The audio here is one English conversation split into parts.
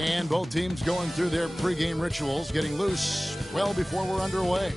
And both teams going through their pregame rituals, getting loose well before we're underway.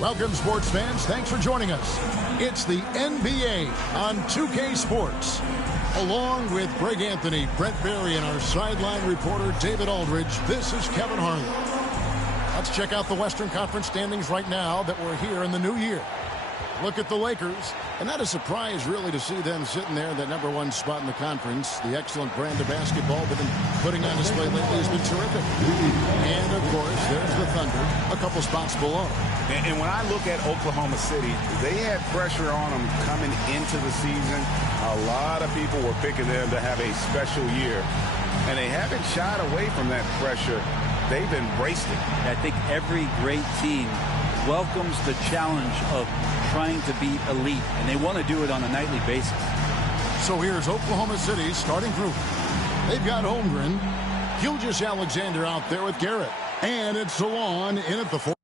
Welcome, sports fans. Thanks for joining us. It's the NBA on 2K Sports. Along with Greg Anthony, Brent Barry, and our sideline reporter, David Aldridge, this is Kevin Harlan. Let's check out the Western Conference standings right now that we're here in the new year. Look at the Lakers, and not a surprise, really, to see them sitting there in that #1 spot in the conference. The excellent brand of basketball they've been putting on display lately has been terrific. And, of course, there's the Thunder, a couple spots below. And when I look at Oklahoma City, they had pressure on them coming into the season. A lot of people were picking them to have a special year, and they haven't shied away from that pressure. They've embraced it. I think every great team welcomes the challenge of trying to be elite, and they want to do it on a nightly basis. So here's Oklahoma City's starting group. They've got Holmgren, Gilgeous Alexander out there with Garrett, and it's Salon in at the 4.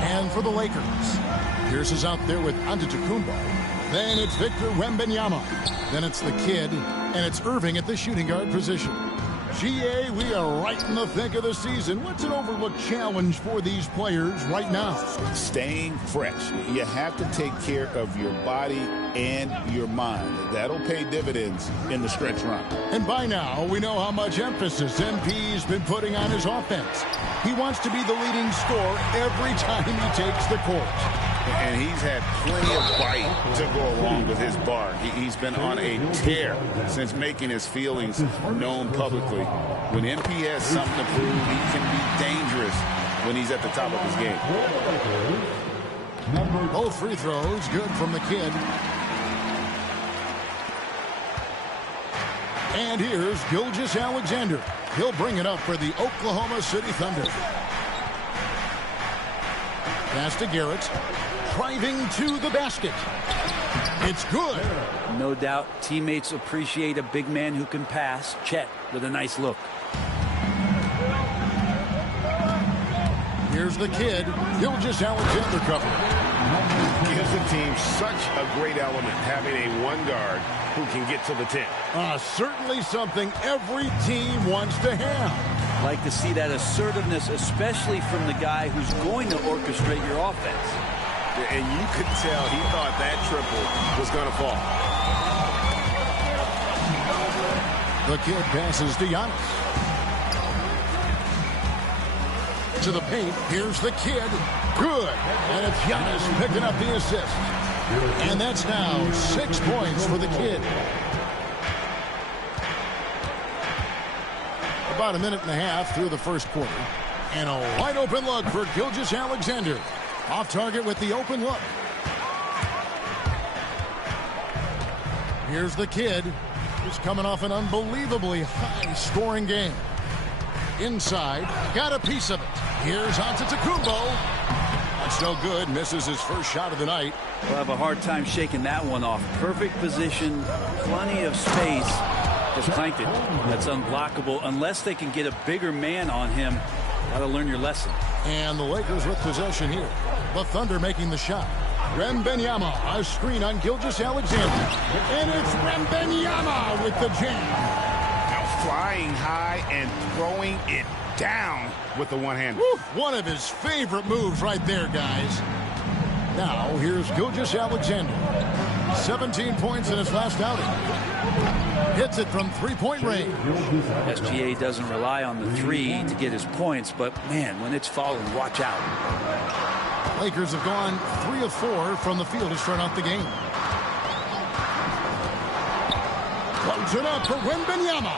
And for the Lakers, Pierce is out there with Antetokounmpo. Then it's Victor Wembanyama. Then it's the kid, and it's Irving at the shooting guard position. GA, we are right in the thick of the season. What's an overlooked challenge for these players right now? Staying fresh. You have to take care of your body and your mind. That'll pay dividends in the stretch run. And by now, we know how much emphasis MP's been putting on his offense. He wants to be the leading scorer every time he takes the court. And he's had plenty of bite to go along with his bar. He's been on a tear since making his feelings known publicly. When MP has something to prove, he can be dangerous when he's at the top of his game. Both free throws good from the kid. And here's Gilgeous-Alexander. He'll bring it up for the Oklahoma City Thunder. Pass to Garrett. Driving to the basket. It's good. No doubt teammates appreciate a big man who can pass. Chet with a nice look. Here's the kid. Gilgeous-Alexander covering. Gives the team such a great element having a one guard who can get to the 10. Certainly something every team wants to have. Like to see that assertiveness, especially from the guy who's going to orchestrate your offense. And you could tell he thought that triple was going to fall. The kid passes to Giannis. To the paint. Here's the kid. Good. And it's Giannis picking up the assist. And that's now 6 points for the kid. About a minute and a half through the first quarter. And a wide open look for Gilgeous-Alexander. Off target with the open look. Here's the kid. He's coming off an unbelievably high-scoring game. Inside, got a piece of it. Here's Antetokounmpo. That's no good. Misses his first shot of the night. We'll have a hard time shaking that one off. Perfect position, plenty of space. Just clanked it. That's unblockable unless they can get a bigger man on him. Got to learn your lesson. And the Lakers with possession here. The Thunder making the shot. Wembanyama, a screen on Gilgeous-Alexander. And it's Wembanyama with the jam. Flying high and throwing it down with the one-hand. One of his favorite moves right there, guys. Now, here's Gilgeous-Alexander. 17 points in his last outing. Hits it from three-point range. SGA doesn't rely on the three to get his points, but, man, when it's falling, watch out. Lakers have gone 3 of 4 from the field to start out the game. Close it up for Wembanyama.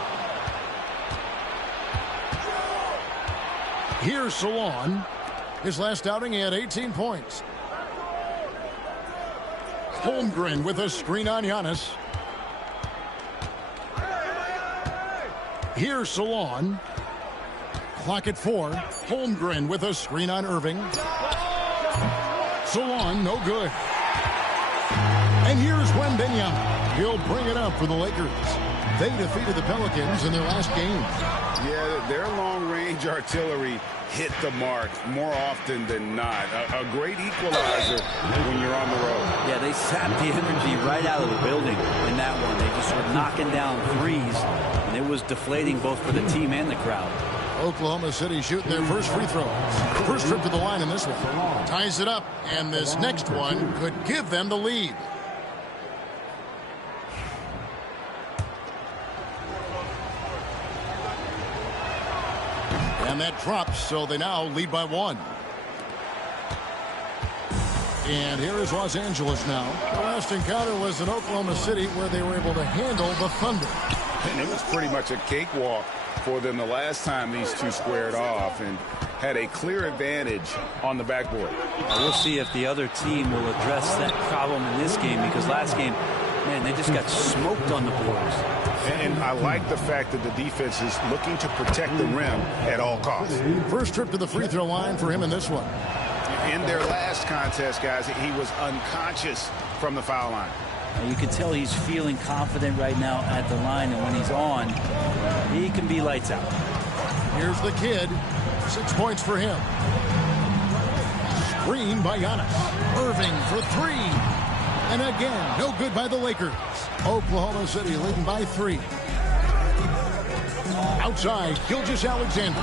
Here's Salon. His last outing, he had 18 points. Holmgren with a screen on Giannis. Here's Salon. Clock at 4. Holmgren with a screen on Irving. Salon, no good. And here's Wembanyama. He'll bring it up for the Lakers. They defeated the Pelicans in their last game. Yeah, their long-range artillery hit the mark more often than not. A great equalizer when you're on the road. Yeah, they sapped the energy right out of the building in that one. They just were knocking down threes, and it was deflating both for the team and the crowd. Oklahoma City shooting their first free throws. First trip to the line in this one. Ties it up, and this next one could give them the lead. And that drops, so they now lead by 1. And here is Los Angeles now. The last encounter was in Oklahoma City where they were able to handle the Thunder. And it was pretty much a cakewalk for them the last time these two squared off and had a clear advantage on the backboard. We'll see if the other team will address that problem in this game, because last game, man, they just got smoked on the boards. And I like the fact that the defense is looking to protect the rim at all costs. First trip to the free throw line for him in this one. In their last contest, guys, he was unconscious from the foul line. You can tell he's feeling confident right now at the line, and when he's on, he can be lights out. Here's the kid. 6 points for him. Screen by Giannis. Irving for 3. And again, no good by the Lakers. Oklahoma City leading by 3. Outside, Gilgeous-Alexander.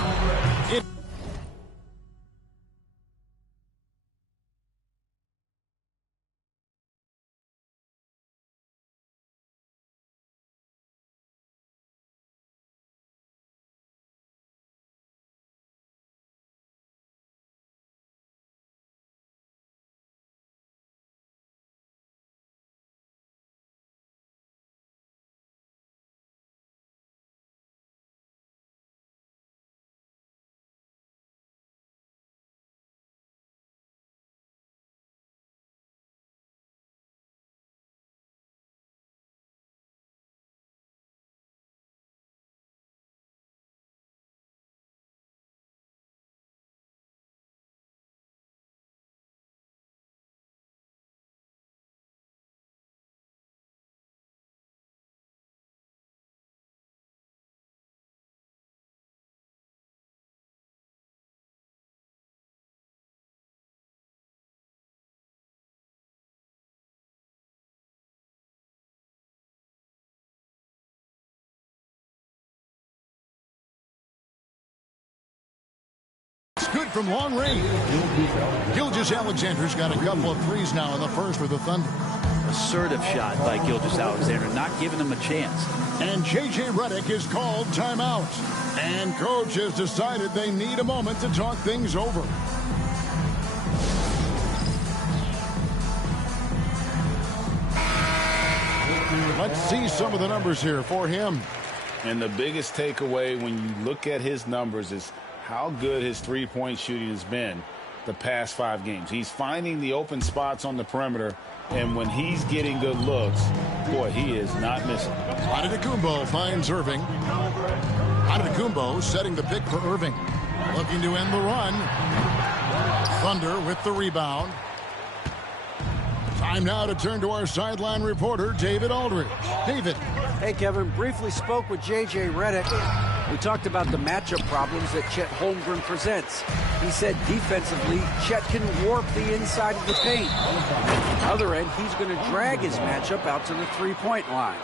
It's good from long range. Gilgeous-Alexander's got a couple of threes now in the first for the Thunder. Assertive shot by Gilgeous-Alexander, not giving him a chance. And J.J. Redick is called timeout. And coach has decided they need a moment to talk things over. Let's see some of the numbers here for him. And the biggest takeaway when you look at his numbers is how good his three-point shooting has been the past 5 games. He's finding the open spots on the perimeter, and when he's getting good looks, boy, he is not missing. Antetokounmpo finds Irving. Antetokounmpo setting the pick for Irving. Looking to end the run. Thunder with the rebound. Time now to turn to our sideline reporter, David Aldridge. David. Hey, Kevin. Briefly spoke with J.J. Redick. We talked about the matchup problems that Chet Holmgren presents. He said defensively, Chet can warp the inside of the paint. On the other end, he's going to drag his matchup out to the three-point line.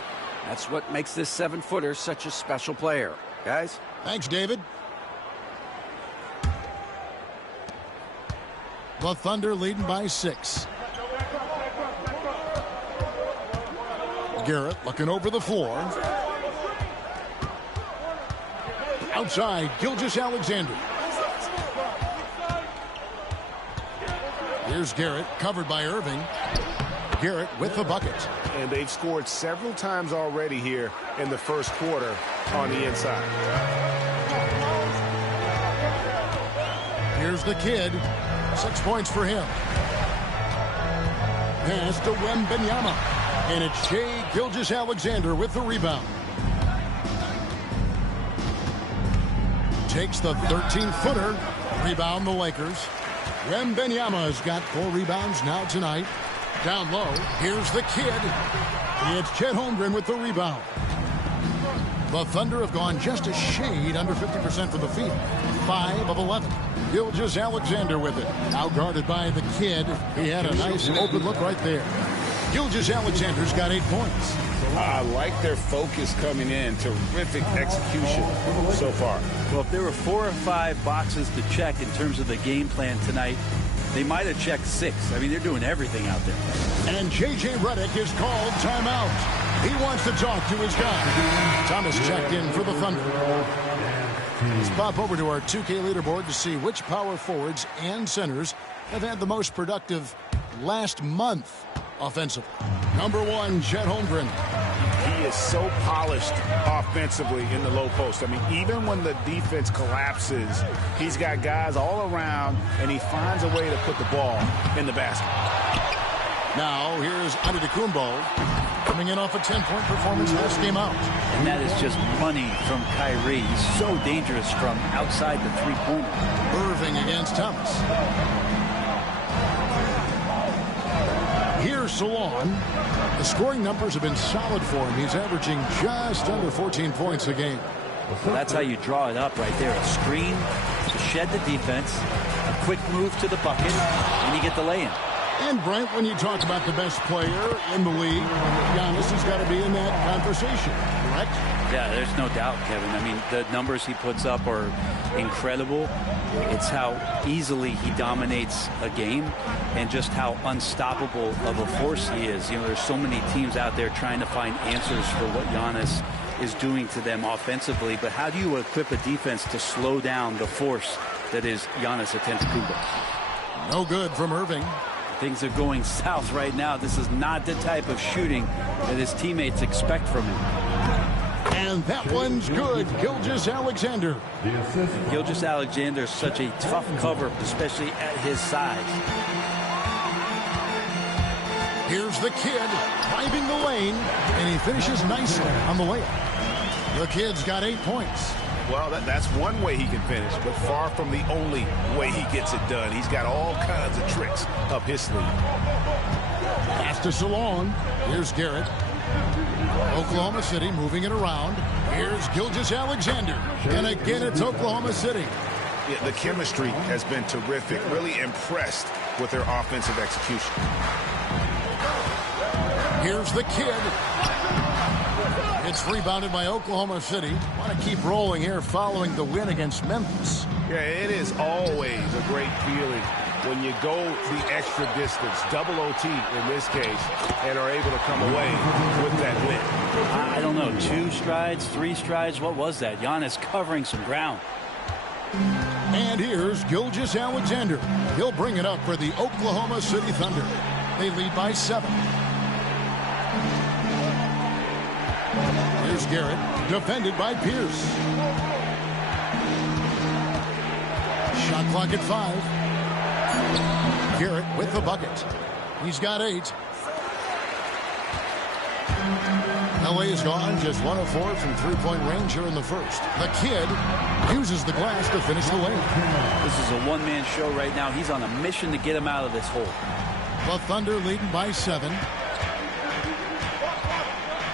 That's what makes this 7-footer such a special player. Guys? Thanks, David. The Thunder leading by 6. Garrett looking over the floor. Outside, Gilgeous-Alexander. Here's Garrett, covered by Irving. Garrett with the bucket. And they've scored several times already here in the first quarter on the inside. Here's the kid. 6 points for him. Pass to Wembanyama. And it's Shai Gilgeous-Alexander with the rebound. Takes the 13-footer. Rebound the Lakers. Wembanyama's got 4 rebounds now tonight. Down low, here's the kid. It's Chet Holmgren with the rebound. The Thunder have gone just a shade under 50% from the field. 5 of 11. Gilgeous-Alexander with it. Out guarded by the kid. He had a nice open look right there. Gilgeous-Alexander's got 8 points. I like their focus coming in. Terrific execution so far. Well, if there were 4 or 5 boxes to check in terms of the game plan tonight, they might have checked 6. I mean, they're doing everything out there. And J.J. Redick is called timeout. He wants to talk to his guy. Thomas checked in for the Thunder. Let's pop over to our 2K leaderboard to see which power forwards and centers have had the most productive last month offensively. Number 1, Chet Holmgren. He is so polished offensively in the low post. I mean, even when the defense collapses, he's got guys all around, and he finds a way to put the ball in the basket. Now, here's Antetokounmpo coming in off a 10-point performance last game out. And that is just money from Kyrie. He's so dangerous from outside the three-pointer. Irving against Thomas. Here's Salon. The scoring numbers have been solid for him. He's averaging just under 14 points a game. Well, that's how you draw it up right there. A screen to shed the defense, a quick move to the bucket, and you get the lay-in. And Brent, when you talk about the best player in the league, Giannis has got to be in that conversation, correct? Yeah, there's no doubt, Kevin. I mean, the numbers he puts up are incredible. It's how easily he dominates a game and just how unstoppable of a force he is. You know, there's so many teams out there trying to find answers for what Giannis is doing to them offensively. But how do you equip a defense to slow down the force that is Giannis Antetokounmpo? No good from Irving. Things are going south right now. This is not the type of shooting that his teammates expect from him. And that one's good. Gilgeous-Alexander. Gilgeous-Alexander is such a tough cover, especially at his size. Here's the kid driving the lane, and he finishes nicely on the layup. The kid's got 8 points. Well, that's one way he can finish, but far from the only way he gets it done. He's got all kinds of tricks up his sleeve. Pass to Salon. Here's Garrett. Oklahoma City moving it around. Here's Gilgeous-Alexander. And again, it's Oklahoma City. Yeah, the chemistry has been terrific. Really impressed with their offensive execution. Here's the kid. It's rebounded by Oklahoma City. Want to keep rolling here following the win against Memphis. Yeah, it is always a great feeling when you go the extra distance, double OT in this case, and are able to come away with that win. I don't know, 2 strides, 3 strides, what was that? Giannis covering some ground. And here's Gilgeous-Alexander. He'll bring it up for the Oklahoma City Thunder. They lead by 7. Here's Garrett, defended by Pierce. Shot clock at 5. Garrett with the bucket. He's got 8. LA is gone just 1 of 4 from three-point range here in the first. The kid uses the glass to finish the lane. This is a one-man show right now. He's on a mission to get him out of this hole. The Thunder leading by 7.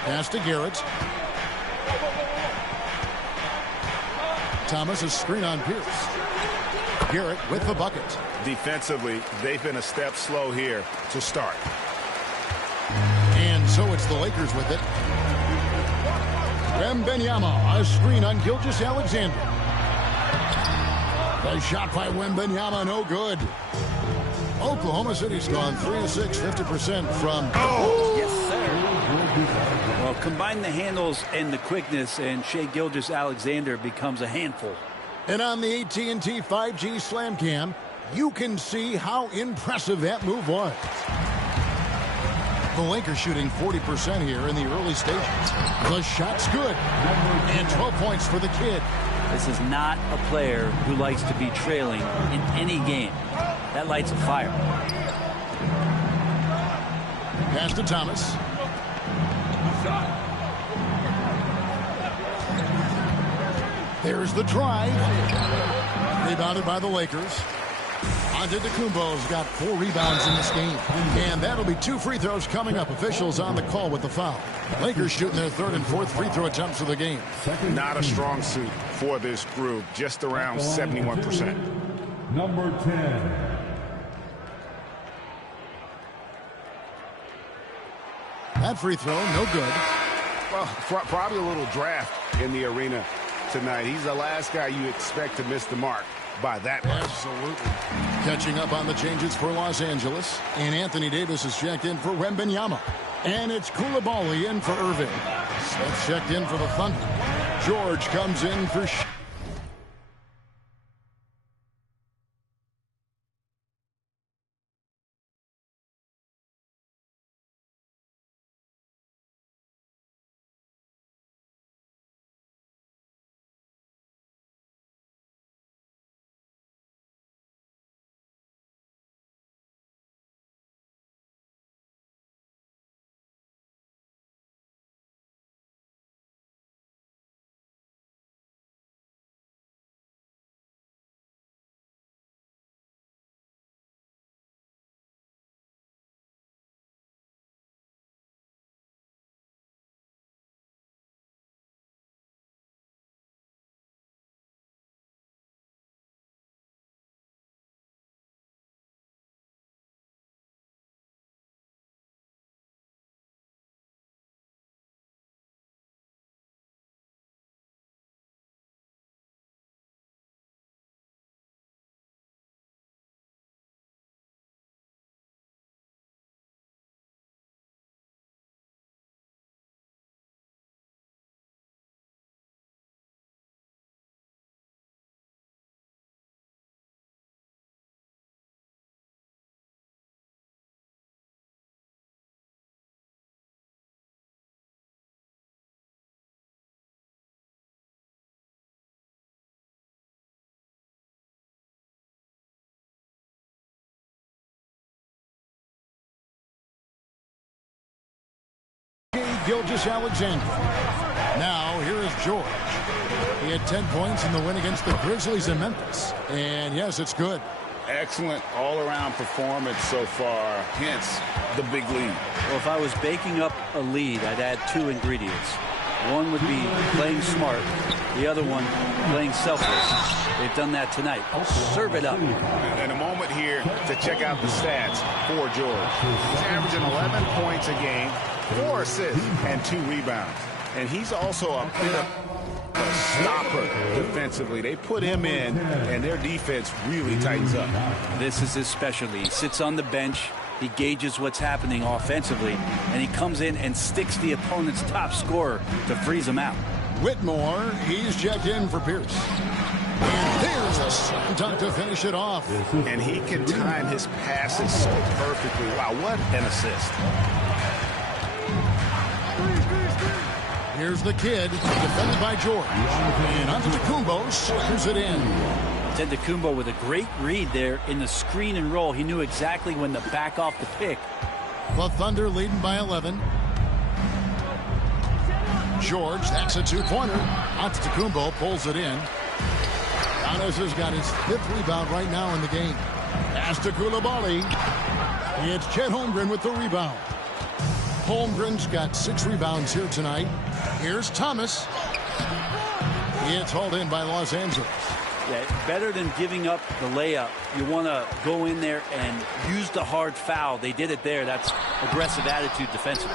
Pass to Garrett. Thomas, a screen on Pierce. Garrett with the bucket. Defensively, they've been a step slow here to start. And so it's the Lakers with it. Wembanyama, a screen on Gilgeous-Alexander. The shot by Wembanyama, no good. Oklahoma City's gone 3 of 6, 50% from. Oh, yes, sir. Well, combine the handles and the quickness, and Shai Gilgeous-Alexander becomes a handful. And on the AT&T 5G Slam Cam, you can see how impressive that move was. The Lakers shooting 40% here in the early stages. The shot's good. And 12 points for the kid. This is not a player who likes to be trailing in any game. That lights a fire. Pass to Thomas. There's the drive. Rebounded by the Lakers. Antetokounmpo's got 4 rebounds in this game. And that'll be 2 free throws coming up. Officials on the call with the foul. Lakers shooting their 3rd and 4th free throw attempts of the game. Not a strong suit for this group. Just around 71%. Number 10. That free throw, no good. Well, probably a little draft in the arena tonight. He's the last guy you expect to miss the mark by that much. Absolutely. Catching up on the changes for Los Angeles. And Anthony Davis is checked in for Wembanyama. And it's Koulibaly in for Irving. Smith checked in for the Thunder. George comes in for Gilgeous-Alexander. Now, here is George. He had 10 points in the win against the Grizzlies in Memphis. And, yes, it's good. Excellent all-around performance so far, hence the big lead. Well, if I was baking up a lead, I'd add 2 ingredients. One would be playing smart. The other one, playing selfless. They've done that tonight. Serve it up. And a moment here to check out the stats for George. He's averaging 11 points a game, 4 assists, and 2 rebounds. And he's also a bit of a stopper defensively. They put him in, and their defense really tightens up. This is his specialty. He sits on the bench. He gauges what's happening offensively, and he comes in and sticks the opponent's top scorer to freeze him out. Whitmore, he's checked in for Pierce. And there's a slam dunk to finish it off. And he can time his passes so perfectly. Wow, what an assist. Here's the kid, defended by George. And Antetokounmpo slams it in. Antetokounmpo with a great read there in the screen and roll. He knew exactly when to back off the pick. The Thunder leading by 11. George, that's a two-pointer. Antetokounmpo pulls it in. Giannis has got his 5th rebound right now in the game. Pass to Coulibaly. It's Chet Holmgren with the rebound. Holmgren's got 6 rebounds here tonight. Here's Thomas. It's hauled in by Los Angeles. Yeah, better than giving up the layup. You want to go in there and use the hard foul. They did it there. That's aggressive attitude defensively.